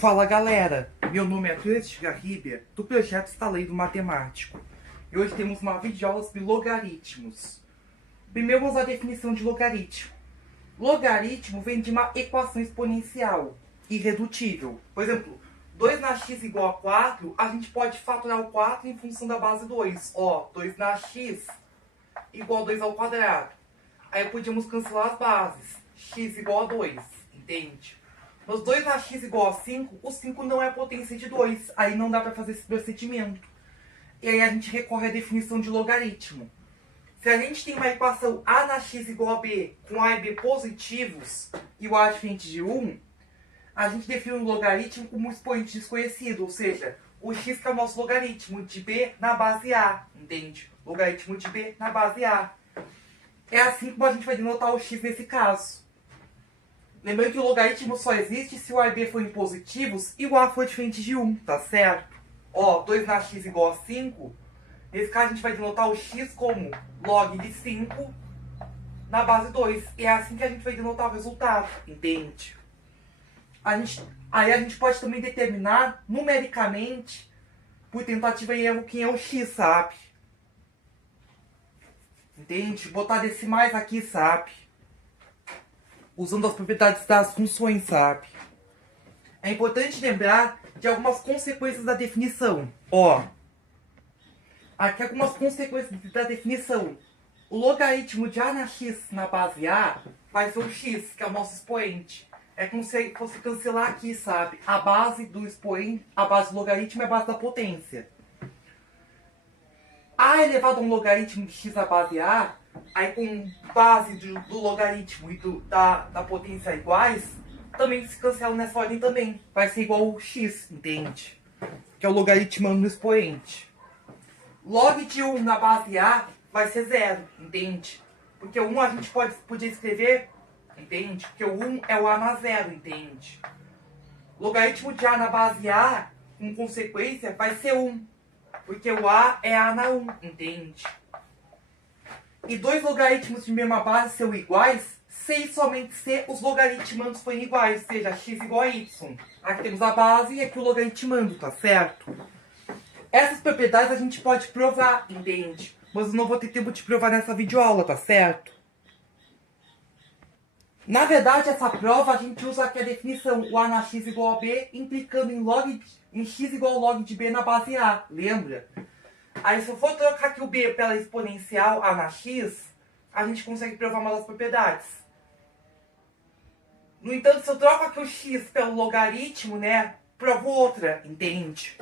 Fala galera, meu nome é Cleiton Garribia, do projeto Estaleiro Matemático. E hoje temos uma videoaula sobre logaritmos. Primeiro vamos à definição de logaritmo. Logaritmo vem de uma equação exponencial irredutível. Por exemplo, 2 na x igual a 4, a gente pode fatorar o 4 em função da base 2. Ó, 2 na x igual a 2 ao quadrado. Aí podíamos cancelar as bases. X igual a 2, entende? Mas 2 na x igual a 5, o 5 não é potência de 2. Aí não dá para fazer esse procedimento. E aí a gente recorre à definição de logaritmo. Se a gente tem uma equação a na x igual a b, com a e b positivos, e o a diferente de 1, a gente define o logaritmo como um expoente desconhecido. Ou seja, o x que é o nosso logaritmo de b na base a. Entende? Logaritmo de b na base a. É assim como a gente vai denotar o x nesse caso. Lembrando que o logaritmo só existe se o a e b forem positivos e o a for diferente de 1, tá certo? Ó, 2 na x igual a 5. Nesse caso a gente vai denotar o x como log de 5 na base 2. E é assim que a gente vai denotar o resultado, entende? Aí a gente pode também determinar numericamente, por tentativa e erro, quem é o x, sabe? Entende? Botar decimais aqui, sabe? Usando as propriedades das funções, sabe? É importante lembrar de algumas consequências da definição. Ó, aqui algumas consequências da definição. O logaritmo de a na x na base a vai ser o x, que é o nosso expoente. É como se fosse cancelar aqui, sabe? A base do expoente, a base do logaritmo é a base da potência. A elevado a um logaritmo de x na base a, aí com base do logaritmo e da potência iguais, também se cancela nessa ordem também. Vai ser igual ao x, entende? Que é o logaritmando no expoente. Log de 1 na base a vai ser 0, entende? Porque o 1 a gente podia escrever, entende? Porque o 1 é o a na 0, entende? Logaritmo de a na base a, com consequência, vai ser 1. Porque o a é a na 1, entende? E dois logaritmos de mesma base são iguais se e somente se os logaritmandos forem iguais, ou seja, x igual a y. Aqui temos a base e aqui o logaritmando, tá certo? Essas propriedades a gente pode provar, entende? Mas eu não vou ter tempo de provar nessa videoaula, tá certo? Na verdade, essa prova a gente usa aqui a definição, o a na x igual a b, implicando em x igual ao log de b na base a, lembra? Aí se eu for trocar aqui o b pela exponencial a na x, a gente consegue provar uma das propriedades. No entanto, se eu troco aqui o x pelo logaritmo, né, provo outra, entende?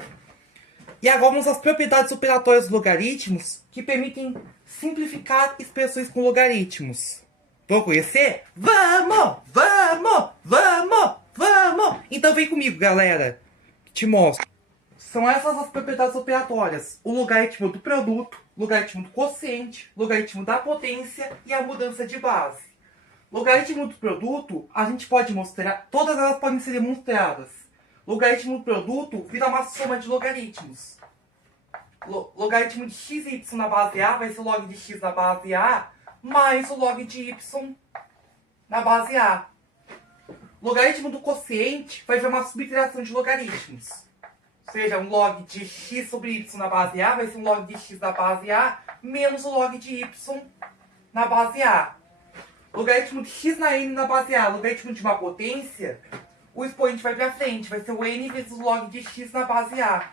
E agora vamos às propriedades operatórias dos logaritmos que permitem simplificar expressões com logaritmos. Vamos conhecer? Vamos! Vamos! Vamos! Vamos! Então vem comigo, galera. Te mostro. São essas as propriedades operatórias. O logaritmo do produto, logaritmo do quociente, logaritmo da potência e a mudança de base. Logaritmo do produto, a gente pode mostrar, todas elas podem ser demonstradas. Logaritmo do produto vira uma soma de logaritmos. Logaritmo de x e y na base a vai ser o log de x na base a mais o log de y na base a. Logaritmo do quociente vai ser uma subtração de logaritmos. Ou seja, um log de x sobre y na base a vai ser um log de x na base a menos o log de y na base a. Logaritmo de x na n na base a, logaritmo de uma potência, o expoente vai para frente, vai ser o n vezes o log de x na base a.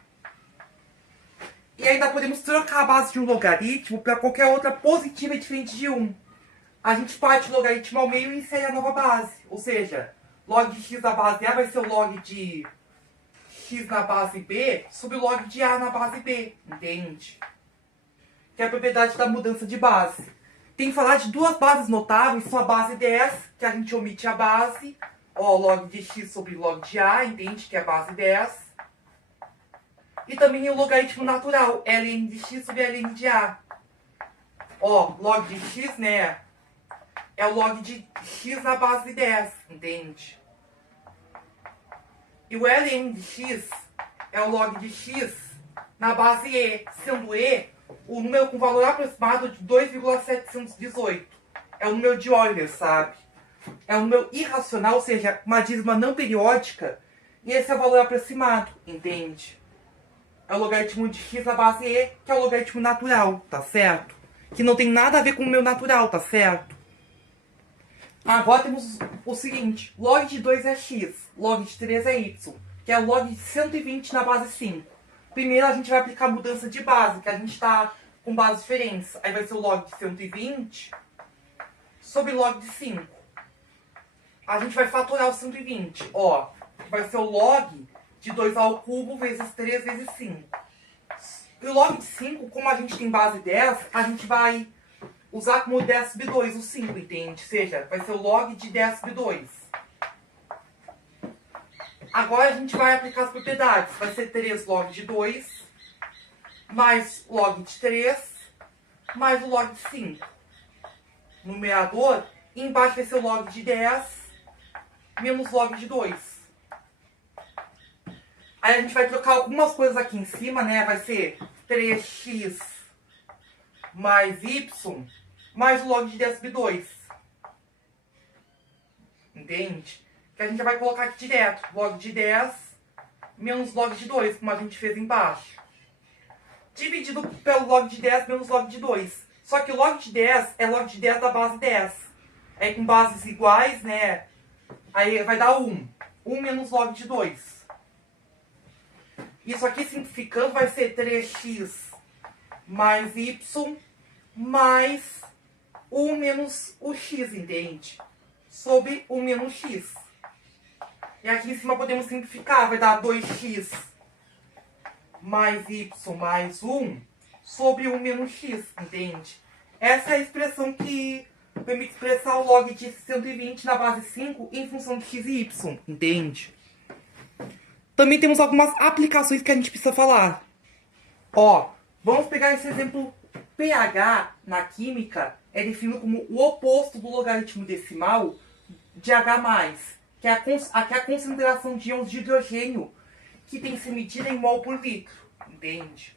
E ainda podemos trocar a base de um logaritmo para qualquer outra positiva diferente de 1. A gente parte o logaritmo ao meio e insere a nova base. Ou seja, log de x na base a vai ser o log de x na base b sobre o log de a na base b, entende? Que é a propriedade da mudança de base. Tem que falar de duas bases notáveis, só a base 10, que a gente omite a base, ó, log de x sobre log de a, entende? Que é a base 10. E também o logaritmo natural, ln de x sobre ln de a. Ó, log de x, né, é o log de x na base 10, entende? E o ln de x é o log de x na base e, sendo e o número com valor aproximado de 2,718. É o número de Euler, sabe? É um número irracional, ou seja, uma dízima não periódica, E esse é o valor aproximado, entende? É o logaritmo de x na base e, que é o logaritmo natural, tá certo? Que não tem nada a ver com o meu natural, tá certo? Agora temos o seguinte, log de 2 é x, log de 3 é y, que é o log de 120 na base 5. Primeiro a gente vai aplicar a mudança de base, que a gente está com base diferentes. Aí vai ser o log de 120 sobre log de 5. A gente vai fatorar o 120, ó, vai ser o log de 2 ao cubo vezes 3 vezes 5. E o log de 5, como a gente tem base 10, a gente vai usar como 10 sobre 2 o 5, entende? Ou seja, vai ser o log de 10 sobre 2. Agora a gente vai aplicar as propriedades. Vai ser 3 log de 2, mais log de 3, mais o log de 5. Numerador, e embaixo vai ser o log de 10, menos log de 2. Aí a gente vai trocar algumas coisas aqui em cima, né? Vai ser 3x mais y, mais o log de 10 sobre 2. Entende? Que a gente vai colocar aqui direto. Log de 10 menos log de 2, como a gente fez embaixo. Dividido pelo log de 10 menos log de 2. Só que o log de 10 é log de 10 da base 10. Aí com bases iguais, né? Aí vai dar 1. 1 menos log de 2. Isso aqui simplificando vai ser 3x mais y mais 1 menos o x, entende? Sobre 1 menos x. E aqui em cima podemos simplificar, vai dar 2x mais y mais 1 sobre 1 menos x, entende? Essa é a expressão que permite expressar o log de 120 na base 5 em função de x e y, entende? Também temos algumas aplicações que a gente precisa falar. Ó, vamos pegar esse exemplo. pH na química é definido como o oposto do logaritmo decimal de H+, que é a concentração de íons de hidrogênio, que tem que ser medida em mol por litro, entende?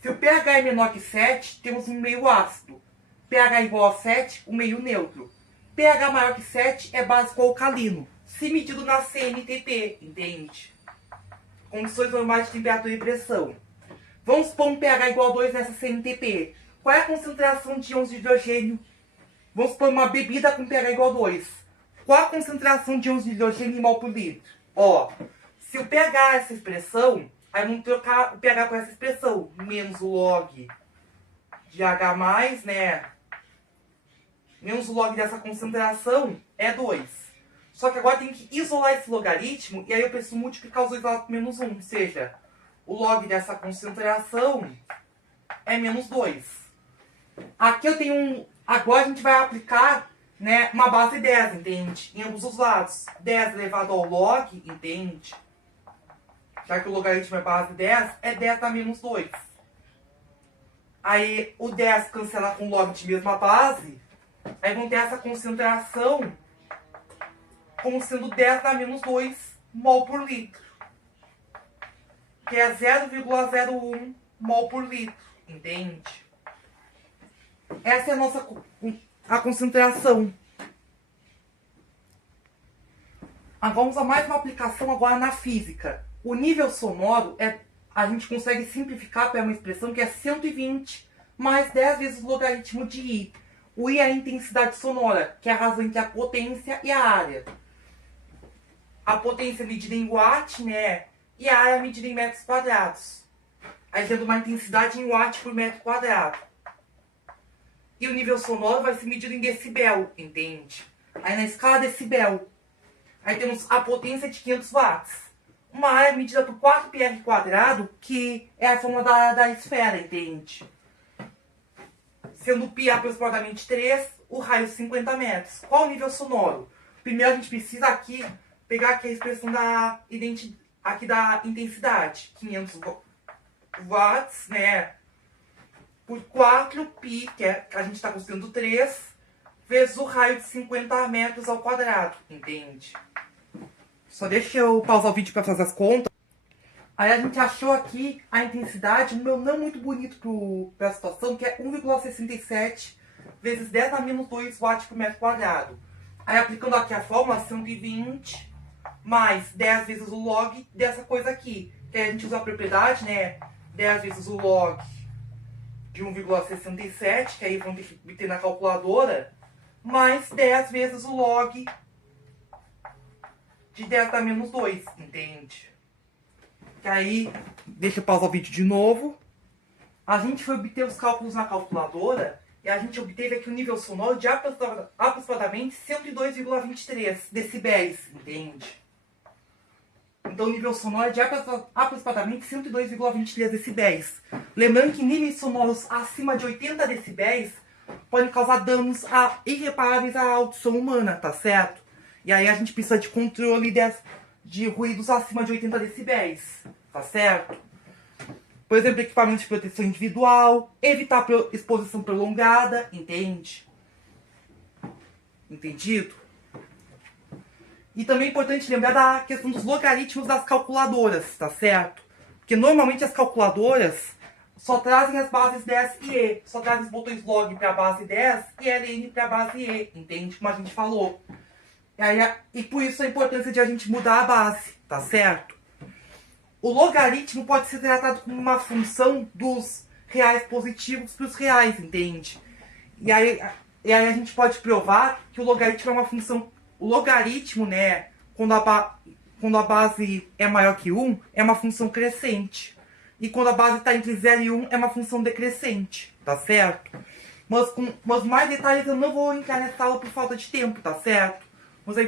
Se o pH é menor que 7, temos um meio ácido. pH igual a 7, um meio neutro. pH maior que 7 é básico alcalino, se medido na CNTP, entende? Condições normais de temperatura e pressão. Vamos supor um pH igual a 2 nessa CNTP. Qual é a concentração de íons de hidrogênio? Vamos supor uma bebida com pH igual a 2. Qual a concentração de íons de hidrogênio em mol por litro? Ó, se o pH é essa expressão, aí vamos trocar o pH com essa expressão. Menos o log de H+, né? Menos o log dessa concentração é 2. Só que agora tem que isolar esse logaritmo, e aí eu preciso multiplicar os dois lados por menos 1. Ou seja, o log dessa concentração é menos 2. Aqui eu tenho um... Agora a gente vai aplicar, né, uma base 10, entende? Em ambos os lados. 10 elevado ao log, entende? Já que o logaritmo é base 10, é 10 dá menos 2. Aí o 10 cancela com o log de mesma base. Aí vamos ter essa concentração como sendo 10 dá menos 2 mol por litro. Que é 0,01 mol por litro, entende? Essa é a nossa concentração. Vamos a mais uma aplicação agora na física. O nível sonoro a gente consegue simplificar para uma expressão que é 120 mais 10 vezes o logaritmo de I. O I é a intensidade sonora, que é a razão entre a potência e a área. A potência é medida em watt, né? E a área é medida em metros quadrados. Aí tendo uma intensidade em watt por metro quadrado. E o nível sonoro vai ser medido em decibel, entende? Aí na escala decibel. Aí temos a potência de 500 watts. Uma área medida por 4πr², que é a fórmula da esfera, entende? Sendo o π aproximadamente 3, o raio 50 metros. Qual o nível sonoro? Primeiro a gente precisa aqui pegar aqui a expressão da intensidade. 500 watts, né? Por 4π, que a gente está considerando 3, vezes o raio de 50 metros ao quadrado, entende? Só deixa eu pausar o vídeo para fazer as contas. Aí a gente achou aqui a intensidade, um número não muito bonito para a situação, que é 1,67 vezes 10 a menos 2 watts por metro quadrado. Aí aplicando aqui a fórmula, 120 mais 10 vezes o log dessa coisa aqui. Que aí a gente usa a propriedade, né? 10 vezes o log de 1,67, que aí vão ter que meter na calculadora, mais 10 vezes o log de 10 a menos 2, entende? Que aí, deixa eu pausar o vídeo de novo. A gente foi obter os cálculos na calculadora e a gente obteve aqui um nível sonoro de aproximadamente 102,23 decibéis, entende? Então o nível sonoro é de aproximadamente 102,23 decibéis. Lembrando que níveis sonoros acima de 80 decibéis podem causar danos irreparáveis à audição humana, tá certo? E aí a gente precisa de controle de ruídos acima de 80 decibéis, tá certo? Por exemplo, equipamentos de proteção individual, evitar exposição prolongada, entende? Entendido? E também é importante lembrar da questão dos logaritmos das calculadoras, tá certo? Porque normalmente as calculadoras só trazem as bases 10 e E. Só trazem os botões log para a base 10 e ln para a base E, entende? Como a gente falou. E por isso a importância de a gente mudar a base, tá certo? O logaritmo pode ser tratado como uma função dos reais positivos para os reais, entende? E aí a gente pode provar que o logaritmo é uma função... O logaritmo, né, quando a base é maior que 1, é uma função crescente. E quando a base está entre 0 e 1, é uma função decrescente, tá certo? Mas mais detalhes eu não vou entrar nessa aula por falta de tempo, tá certo? Mas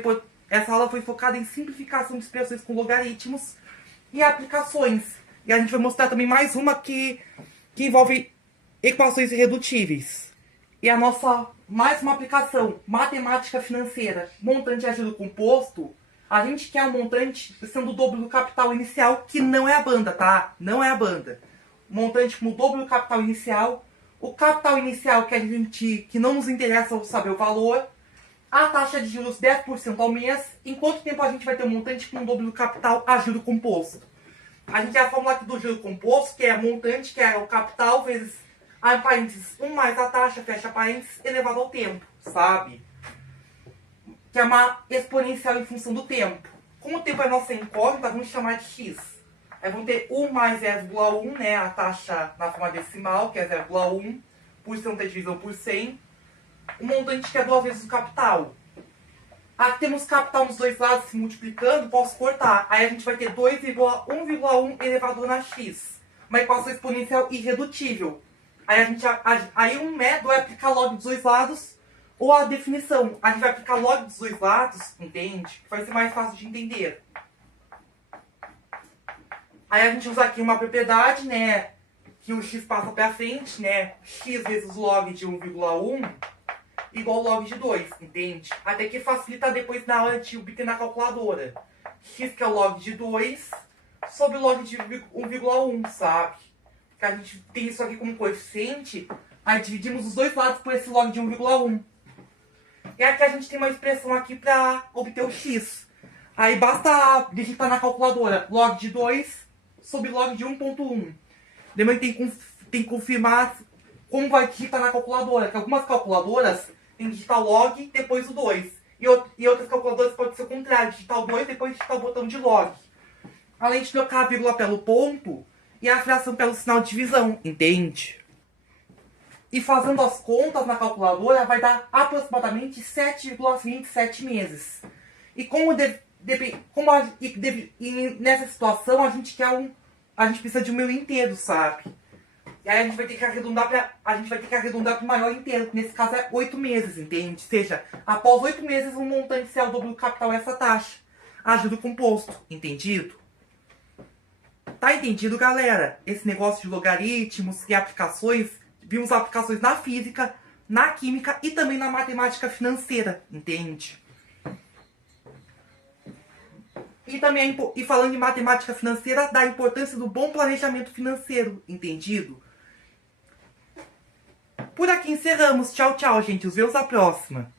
essa aula foi focada em simplificação de expressões com logaritmos e aplicações. E a gente vai mostrar também mais uma que envolve equações irredutíveis. E a nossa mais uma aplicação, matemática financeira, montante a juro composto. A gente quer um montante sendo o dobro do capital inicial, que não é a banda, tá? Não é a banda. Montante como o dobro do capital inicial. O capital inicial que não nos interessa saber o valor. A taxa de juros 10% ao mês. Em quanto tempo a gente vai ter um montante com o dobro do capital a juro composto? A gente tem a fórmula aqui do juro composto, que é montante, que é o capital vezes, abre parênteses, 1 mais a taxa, fecha parênteses, elevado ao tempo, sabe? Que é uma exponencial em função do tempo. Como o tempo é nossa incógnita, vamos chamar de x. Aí vamos ter 1 mais 0,1, né? A taxa na forma decimal, que é 0,1, por cento é divisão por 100. O montante que é 2 vezes o capital. Aqui temos capital nos dois lados se multiplicando, posso cortar. Aí a gente vai ter 1,1 elevado na x. Uma equação exponencial irredutível. Aí um método é aplicar log dos dois lados ou a definição. A gente vai aplicar log dos dois lados, entende? Que vai ser mais fácil de entender. Aí a gente usa aqui uma propriedade, né? Que o x passa para frente, né? X vezes log de 1,1 igual log de 2, entende? Até que facilita depois na hora de obter na calculadora. X que é o log de 2 sobre o log de 1,1, sabe? Que a gente tem isso aqui como coeficiente, aí dividimos os dois lados por esse log de 1,1. E aqui a gente tem uma expressão aqui para obter o x. Aí basta digitar na calculadora log de 2 sobre log de 1,1. Lembrando que tem que confirmar como vai digitar na calculadora, que algumas calculadoras tem que digitar log depois o 2. E outras calculadoras pode ser o contrário, digitar o 2 depois digitar o botão de log. Além de trocar a vírgula pelo ponto e a fração pelo sinal de divisão, entende? E fazendo as contas na calculadora vai dar aproximadamente 7,27 meses. E nessa situação a gente precisa de um meio inteiro, sabe? E aí a gente vai ter que arredondar para o maior inteiro, que nesse caso é 8 meses, entende? Ou seja, após 8 meses um montante se é o dobro do capital essa taxa. A juro composto, entendido? Tá entendido, galera? Esse negócio de logaritmos e aplicações, vimos aplicações na física, na química e também na matemática financeira, entende? E falando em matemática financeira, da importância do bom planejamento financeiro, entendido? Por aqui encerramos. Tchau, tchau, gente. Nos vemos na próxima.